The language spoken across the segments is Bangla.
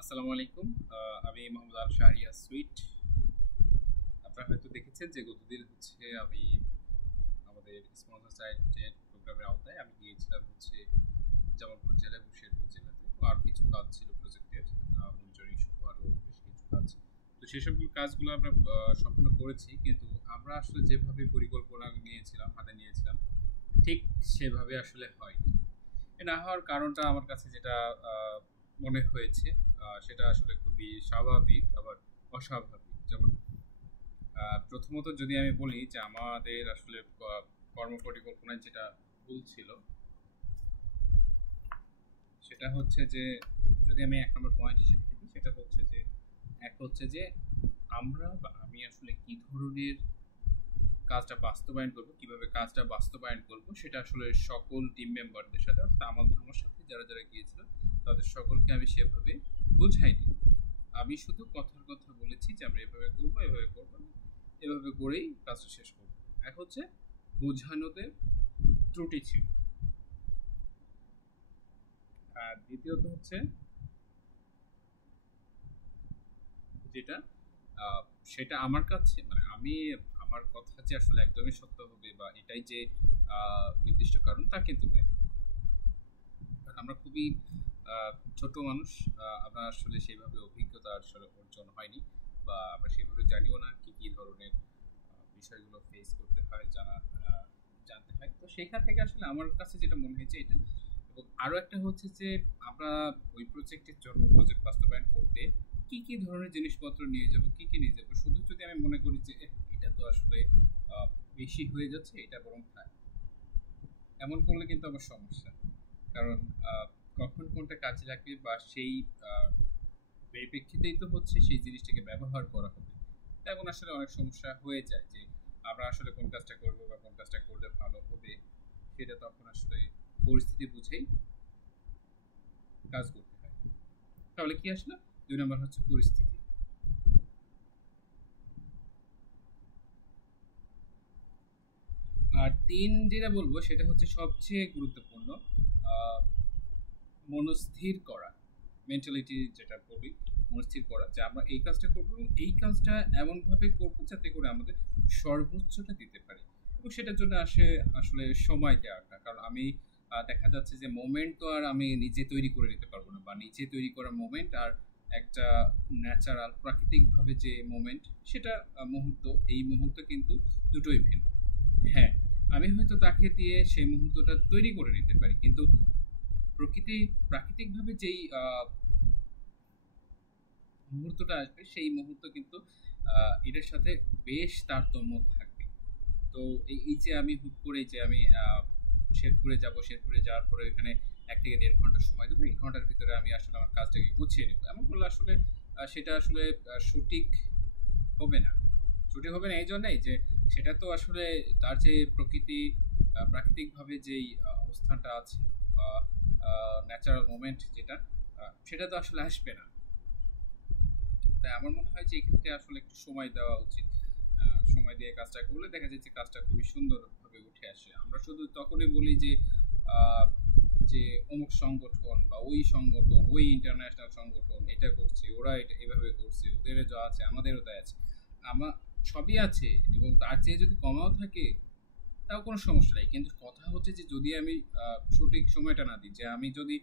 আসসালামু আলাইকুম। আমি মোহাম্মদ আল শাহরিয়ার সুইট। আপনারা হয়তো দেখেছেন যে গতদিন আমি আমাদের স্পন্সর সাইটের প্রোগ্রামের আওতায় আমি গিয়েছিলাম জামালপুর জেলা এবং শেরপুর জেলাতে। তো আর কিছু কাজ ছিল প্রজেক্টের, মনিটরিং সহ আরও বেশ কিছু কাজ। তো সেসবগুলো কাজগুলো আমরা সম্পূর্ণ করেছি, কিন্তু আমরা আসলে যেভাবে পরিকল্পনা হাতে নিয়েছিলাম ঠিক সেভাবে আসলে হয়নি। এ না হওয়ার কারণটা আমার কাছে যেটা মনে হয়েছে, সেটা আসলে খুবই স্বাভাবিক আবার অস্বাভাবিক। যেমন প্রথমত যদি আমি বলি যে আমাদের আসলে কর্ম পরিকল্পনায় যেটা ভুল ছিল, সেটা হচ্ছে যে যদি আমি 1 নম্বর পয়েন্ট হিসেবে দেখি, সেটা হচ্ছে যে আমরা বা আমি আসলে কি ধরনের কাজটা বাস্তবায়ন করব, কিভাবে কাজটা বাস্তবায়ন করব, সেটা আসলে সকল টিম মেম্বারদের সাথে, অর্থাৎ আমার সাথে যারা যারা গিয়েছিল তাদের সকলকে আমি সেভাবে বোঝাইনি। আমি শুধু কথার কথা বলেছি যে আমরা এভাবে করব, এভাবে করব, এভাবে করেই কাজটা শেষ করব। এক হচ্ছে বোঝানোতে ত্রুটি ছিল, আর দ্বিতীয়ত হচ্ছে যেটা আহ, সেটা আমার কাছে মানে আমার কথা যে আসলে একদমই সত্য হবে বা এটাই যে নির্দিষ্ট কারণ তা কিন্তু নয়। কারণ আমরা খুবই ছোট মানুষ, আমরা আসলে সেইভাবে অভিজ্ঞতা আসলে অর্জন হয়নি, বা আমরা সেভাবে জানিও না কি কি ধরনের বিষয়গুলো ফেস করতে হয়, জানতে হয়। তো সেখান থেকে আসলে আমার কাছে যেটা মনে হয়েছে এটা। এবং আরো একটা হচ্ছে যে আমরা ওই প্রজেক্টের জন্য প্রজেক্ট বাস্তবায়ন করতে কি কি ধরনের জিনিসপত্র নিয়ে যাব, কি কি নিয়ে যাব, শুধু যদি আমি মনে করি যে এটা তো আসলে আহ, বেশি হয়ে যাচ্ছে, এটা বরং থাক, এমন করলে কিন্তু আবার সমস্যা। কারণ আহ, কখন কোনটা কাজে লাগবে বা সেই আহ, পরিপ্রেক্ষিতেই তো সেই জিনিসটাকে ব্যবহার করা হবে। তেমন আসলে অনেক সমস্যা হয়ে যায় যে আমরা আসলে কোন কাজটা করব বা কোন কাজটা করলে ভালো হবে, সেটা তখন আসলে পরিস্থিতি বুঝেই কাজ করতে হয়। তাহলে কি আসলে 2 নম্বর হচ্ছে পরিস্থিতি। আর 3 যেটা বলবো সেটা হচ্ছে সবচেয়ে গুরুত্বপূর্ণ, আহ, মনস্থির করা, মেন্টালিটি যেটা বলি, মনস্থির করা যে আমরা এই কাজটা করবো এবং এই কাজটা এমনভাবে করবো যাতে করে আমাদের সর্বোচ্চটা দিতে পারি। এবং সেটার জন্য আসলে সময় দেওয়াটা, কারণ আমি দেখা যাচ্ছে যে মোমেন্ট তো আর আমি নিজে তৈরি করে নিতে পারবো না, বা নিজে তৈরি করা মোমেন্ট আর একটা ন্যাচারাল প্রাকৃতিকভাবে যে মোমেন্ট, সেটা মুহূর্ত, এই মুহূর্ত কিন্তু দুটোই ভিন্ন। হ্যাঁ, আমি হয়তো তাকে দিয়ে সেই মুহূর্তটা তৈরি করে নিতে পারি, কিন্তু প্রকৃতি প্রাকৃতিকভাবে যেই মুহূর্তটা আসবে সেই মুহূর্ত কিন্তু এটার সাথে বেশ তারতম্য থাকবে। তো এই যে আমি হুট করে যে আমি শেরপুরে যাব, শেরপুরে যাওয়ার পরে এখানে 1 থেকে 1.5 ঘন্টা সময় দেবো, এই ঘন্টার ভিতরে আমি আসলে আমার কাজটাকে গুছিয়ে নেবো, এমন করলে আসলে সেটা আসলে সঠিক হবে না। সঠিক হবে না এই জন্যই যে সেটা তো আসলে তার যে প্রাকৃতিকভাবে যেই অবস্থানটা আছে বা ন্যাচারাল মোমেন্ট যেটা, সেটা তো আসলে আসবে না। তাই আমার মনে হয় যে এক্ষেত্রে আসলে একটু সময় দেওয়া উচিত। সময় দিয়ে কাজটা করলে দেখা যাচ্ছে কাজটা খুবই সুন্দরভাবে উঠে আসে। আমরা শুধু তখনই বলি যে আহ, যে অমুক সংগঠন বা ওই সংগঠন, ওই ইন্টারন্যাশনাল সংগঠন এটা করছে, ওরা এটা এভাবে করছে, ওদেরও যা আছে আমাদেরও তাই আছে। আমার সবই আছে, এবং তার চেয়ে যদি কমাও থাকে তাও কোনো সমস্যা নেই। কিন্তু কথা হচ্ছে যে যদি আমি সঠিক সময়টা না দিই, যে আমি যদি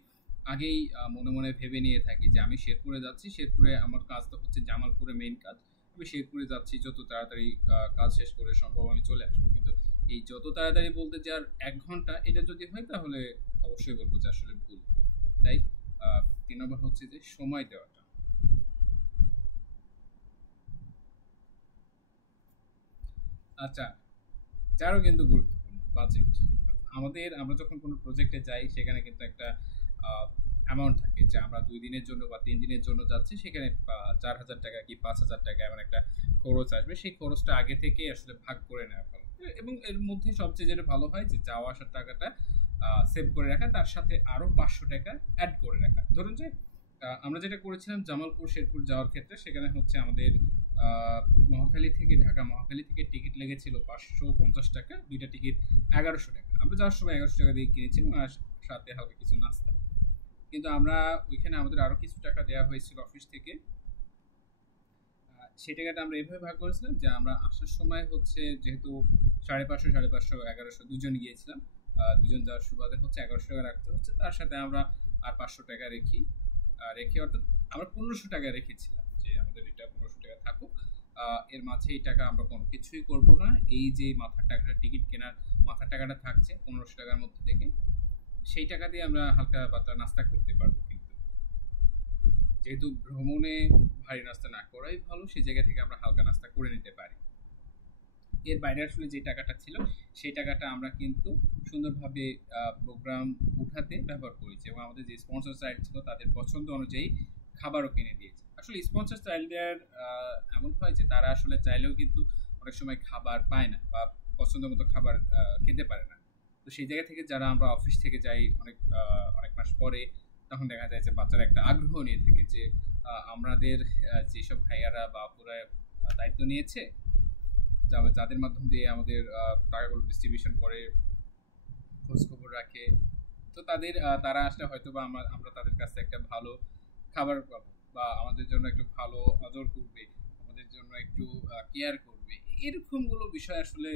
আগেই মনে মনে ভেবে নিয়ে থাকি যে আমি শেরপুরে যাচ্ছি, শেরপুরে আমার কাজ তো হচ্ছে জামালপুরে মেইন কাজ, আমি শেরপুরে যাচ্ছি, যত তাড়াতাড়ি কাজ শেষ করে সম্ভব আমি চলে আসবো। কিন্তু এই যত তাড়াতাড়ি বলতে যে আর 1 ঘন্টা, এটা যদি হয় তাহলে অবশ্যই বলবো যে আসলে ভুল। তাই 3 নম্বর হচ্ছে যে সময় দেওয়াটা। আচ্ছা, যারও কিন্তু গুরুত্বপূর্ণ বাজেট। আমরা যখন কোনো প্রজেক্টে যাই সেখানে কিন্তু একটা অ্যামাউন্ট থাকে যে আমরা 2 দিনের জন্য বা 3 দিনের জন্য যাচ্ছি, সেখানে 4,000 টাকা কি 5,000 টাকা এমন একটা খরচ আসবে। সেই খরচটা আগে থেকে আসলে ভাগ করে নেওয়া ভালো, এবং এর মধ্যে সবচেয়ে যেটা ভালো হয় যে যাওয়া আসার টাকাটা সেভ করে রাখা, তার সাথে আরো 500 টাকা অ্যাড করে রাখা। ধরুন যে আমরা যেটা করেছিলাম জামালপুর শেরপুর যাওয়ার ক্ষেত্রে, সেখানে হচ্ছে আমাদের আহ, মহাখালী থেকে টিকিট লেগেছিল 550 টাকা, দুইটা টিকিট 1100 টাকা। আমরা যাওয়ার সময় 1100 টাকা দিয়ে কিনেছিলাম, আর সাথে হালকা কিছু নাস্তা। কিন্তু আমরা ওইখানে আমাদের আরও কিছু টাকা দেওয়া হয়েছিল অফিস থেকে। সেই টাকাটা আমরা এভাবে ভাগ করেছিলাম যে আমরা আসার সময় হচ্ছে যেহেতু 550 550 1100 দুজন গিয়েছিলাম, দুজন যাওয়ার সুবাদে হচ্ছে 1100 টাকা রাখতে হচ্ছে, তার সাথে আমরা আর 500 টাকা রেখে অর্থাৎ আমরা 1500 টাকা রেখেছিলাম যে আমাদের এটা 1500 টাকা থাকুক। এর মাঝে এই টাকা আমরা কোনো কিছুই করব না, এই যে মাথার টাকাটা টিকিট কেনার মাথার টাকাটা থাকছে 1500 টাকার মধ্যে থেকে, সেই টাকা দিয়ে আমরা হালকা পাতলা নাস্তা করতে পারবো। কিন্তু যেহেতু ভ্রমণে ভারী নাস্তা না করাই ভালো, সেই জায়গা থেকে আমরা হালকা নাস্তা করে নিতে পারি। এর বাইরে আসলে যে টাকাটা ছিল সেই টাকাটা আমরা কিন্তু সুন্দরভাবে প্রোগ্রাম উঠাতে ব্যবহার করেছি, এবং আমাদের যে স্পন্সর সাইট ছিল তাদের পছন্দ অনুযায়ী খাবারও কিনে দিয়েছে। আসলে স্পন্সর চাইল্ডের এমন হয় যে তারা আসলে চাইলেও কিন্তু অনেক সময় খাবার পায় না বা পছন্দ মতো খাবার খেতে পারে না। তো সেই জায়গা থেকে যারা আমরা অফিস থেকে যাই অনেক মাস পরে, তখন দেখা যায় যে বাচ্চারা একটা আগ্রহ নিয়ে থাকে যে আমাদের যেসব ভাইয়ারা বা আপুরা দায়িত্ব নিয়েছে, যাদের মাধ্যম দিয়ে আমাদের টাকাগুলো ডিস্ট্রিবিউশন করে, খোঁজ খবর রাখে, তো তারা আসলে হয়তো বা আমরা তাদের কাছে একটা ভালো খাবার পাবো, বা আমাদের জন্য একটু ভালো আদর করবে, আমাদের জন্য একটু কেয়ার করবে, এরকমগুলো বিষয় আসলে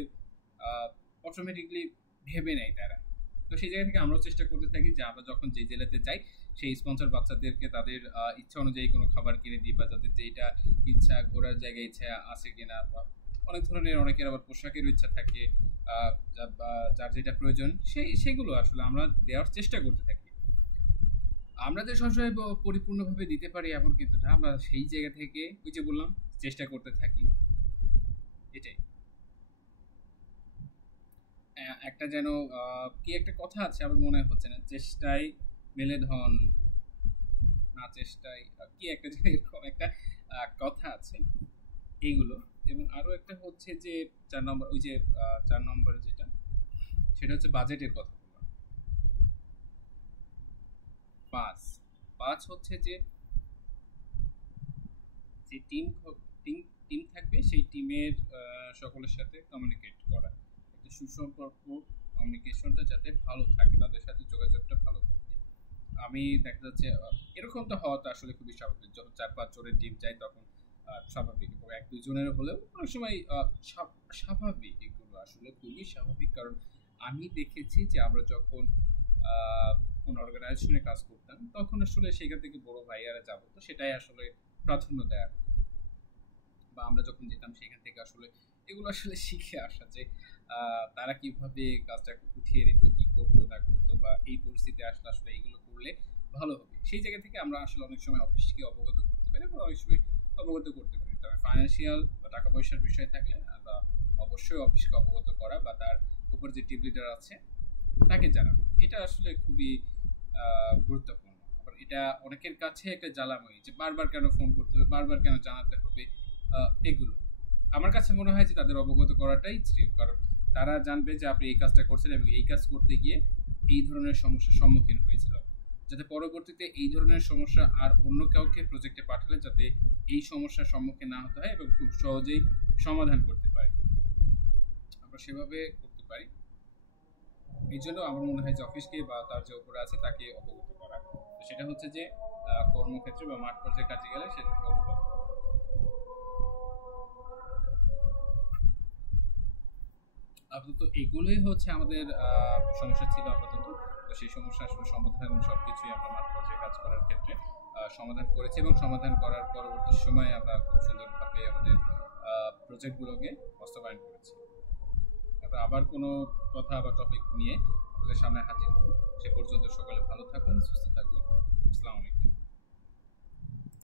অটোমেটিকলি ভেবে নেয় তারা। তো সেই জায়গা থেকে আমরাও চেষ্টা করতে থাকি যে আমরা যখন যে জেলাতে যাই সেই স্পন্সর বাচ্চাদেরকে তাদের ইচ্ছা অনুযায়ী কোনো খাবার কিনে দিই, বা তাদের যেটা ইচ্ছা, ঘোরার জায়গায় ইচ্ছা আছে কিনা, বা অনেক ধরনের অনেকের আবার পোশাকের ইচ্ছা থাকে, যার যেটা প্রয়োজন সেগুলো আসলে আমরা দেওয়ার চেষ্টা করতে থাকি। আমরা যে সবসময় পরিপূর্ণভাবে দিতে পারি এমন কিন্তু না, আমরা সেই জায়গা থেকে ওই যে বললাম চেষ্টা করতে থাকি। এটাই একটা যেন কি একটা কথা আছে, আমার মনে হচ্ছে না, চেষ্টায় মেলে ধন, না চেষ্টায় কি একটা যেন এরকম একটা কথা আছে এইগুলো। এবং আরো একটা হচ্ছে যে 4 নম্বর, ওই যে 4 নম্বর যেটা, সেটা হচ্ছে বাজেটের কথা বললাম। পাঁচ পাঁচ হচ্ছে যে যে টিম টিম থাকবে সেই টিমের সকলের সাথে কমিউনিকেট করা, একটা সুসম্পর্ক, কমিউনিকেশনটা যাতে ভালো থাকে, তাদের সাথে যোগাযোগটা ভালো থাকে। আমি দেখা যাচ্ছে এরকমটা হওয়া তো আসলে খুবই স্বাভাবিক, যখন 4-5 জনের টিম যায় তখন স্বাভাবিক, এবং 1-2 জনের হলেও অনেক সময় স্বাভাবিক, এগুলো আসলে খুবই স্বাভাবিক। কারণ আমি দেখেছি যে আমরা যখন কোন অর্গানাইজেশনে কাজ করতাম তখন আসলে সেখান থেকে বড় ভাইয়ারা যাবো, তো সেটাই আসলে প্রাধান্য দেয়া হতো, বা আমরা যখন যেতাম সেখান থেকে আসলে এগুলো আসলে শিখে আসা যে তারা কিভাবে কাজটা উঠিয়ে নিত, কি করতো না করতো, বা এই পরিস্থিতি আসলে আসলে এইগুলো করলে ভালো হবে, সেই জায়গা থেকে আমরা আসলে অনেক সময় অফিসকে অবগত করতে পারি, বা অনেক সময় অবগত করতে পারি। তবে ফাইন্যান্সিয়াল বা টাকা পয়সার বিষয় থাকলে আমরা অবশ্যই অফিসকে অবগত করা, বা তার উপর যে টিম লিডার আছে তাকে জানানো, এটা আসলে খুবই গুরুত্বপূর্ণ। আবার এটা অনেকের কাছে একটা জ্বালাময়ী যে বারবার কেন ফোন করতে হবে, বারবার কেন জানাতে হবে, এগুলো আমার কাছে মনে হয় যে তাদের অবগত করাটাই শ্রেয়। কারণ তারা জানবে যে আপনি এই কাজটা করছেন এবং এই কাজ করতে গিয়ে এই ধরনের সমস্যার সম্মুখীন হয়েছিল, যাতে পরবর্তীতে এই ধরনের সমস্যা আর অন্য কাউকে প্রজেক্টে পাঠালে যাতে এই সমস্যার সম্মুখীন না হতে হয় এবং খুব সহজেই সমাধান করতে পারি, আমরা সেভাবে করতে পারি। এই জন্য আমার মনে হয় যে অফিসকে বা তার যে উপরে আছে তাকে অবগত করা, তো সেটা হচ্ছে যে কর্মক্ষেত্রে বা মাঠ পর্যায়ে কাজে গেলে সেটাকে অবগত করা। আপাতত এগুলোই হচ্ছে আমাদের সমস্যা ছিল আপাতত। তো সেই সমস্যা আসলে সমাধান সবকিছুই আমরা মাঠ পর্যায়ে কাজ করার ক্ষেত্রে সমাধান করেছি, এবং সমাধান করার পরবর্তী সময়ে আমরা খুব সুন্দরভাবে আমাদের প্রজেক্টগুলোকে বাস্তবায়ন করেছি। আমরা আবার কোনো কথা বা টপিক নিয়ে আপনাদের সামনে হাজির হব। সে পর্যন্ত সকলে ভালো থাকুন, সুস্থ থাকুন। আসসালামু আলাইকুম।